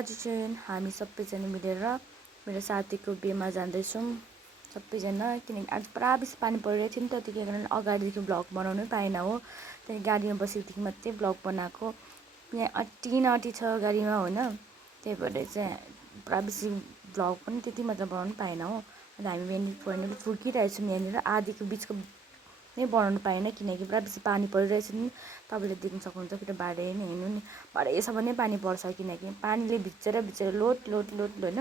आज चाहिँ हामी सबैजना मिलेर मेरो साथीको बिहेमा जाँदैछौँ सबैजना, किनकि आज पुरा बेसी पानी परिरहेको थियो नि त, त्यही कारण अगाडिदेखि भ्लग बनाउनै पाएन हो। त्यहाँदेखि गाडीमा बसेदेखि मात्रै भ्लग बनाएको। यहाँ अट्टी छ गाडीमा होइन, त्यही भएर चाहिँ पुरा बेसी भ्लग पनि त्यति मात्र बनाउनु पाएन हो। अन्त हामी यहाँनिर फुर्किरहेछौँ, यहाँनिर आधीको बिचको नै बनाउनु पाएन किनकि पुरा बेसी पानी परिरहेछ नि। तपाईँले देख्न सक्नुहुन्छ फेरि बारे नै हेर्नु नि, बारेसम्म नै पानी पर्छ किनकि पानीले भिजेर लोट होइन।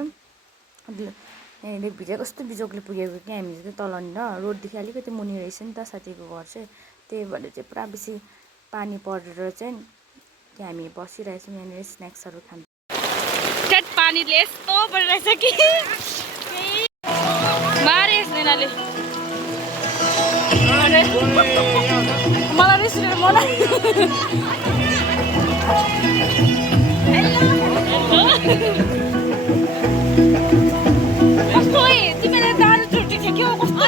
यहाँनिर भिजेको कस्तो बिजोकले पुगेको कि हामी चाहिँ तलनिर रोडदेखि अलिकति मुनि रहेछ नि त साथीको घर चाहिँ, त्यही भएर चाहिँ पुरा बेसी पानी परेर चाहिँ हामी बसिरहेछौँ यहाँनिर स्न्याक्सहरू खानु। पानीले यस्तो परिरहेछ कि मारे यसले मलाई रेस्टुरेन्ट बनाइ कस्तो तिमीले दारू छुट्टी थियो के हो, कस्तो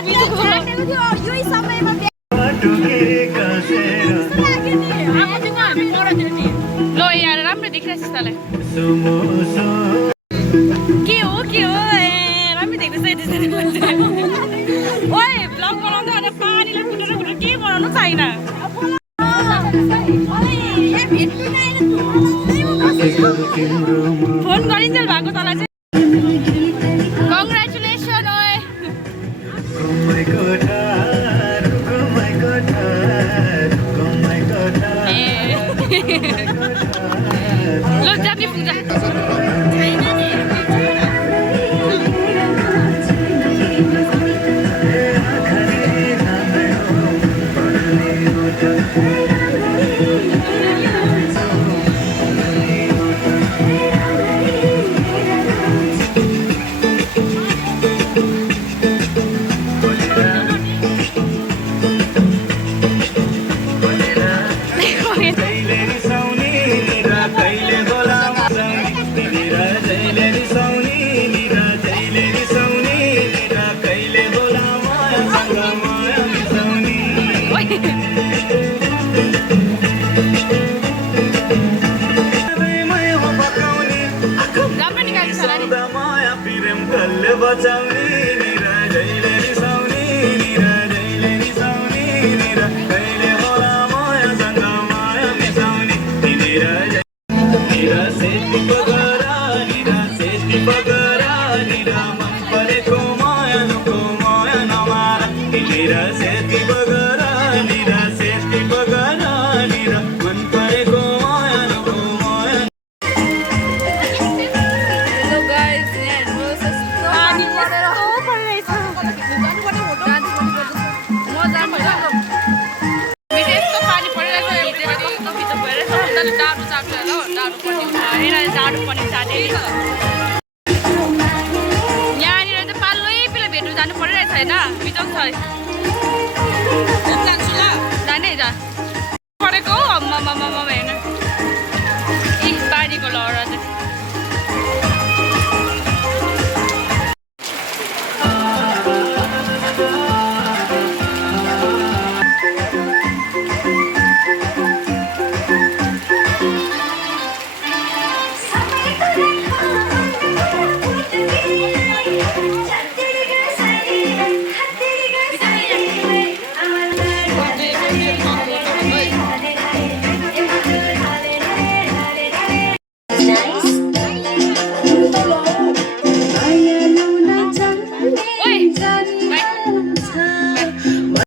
यही समयमा लो यार राम्रो देखिरहेछ तँलाई के हो राम्रो देख्दैछ। ओए भ्लग बनाउँदा अनि पानीले फुटेर केही बनाउनु छैन। फोन गरिन्जेल भएको तँलाई चाहिँ कङ्ग्रेचुलेसन। ओए लो जाने पुग्छ यहाँनिर त पाल्लै पिला भेट्नु जानु परिरहेछ होइन, बिजोक छ।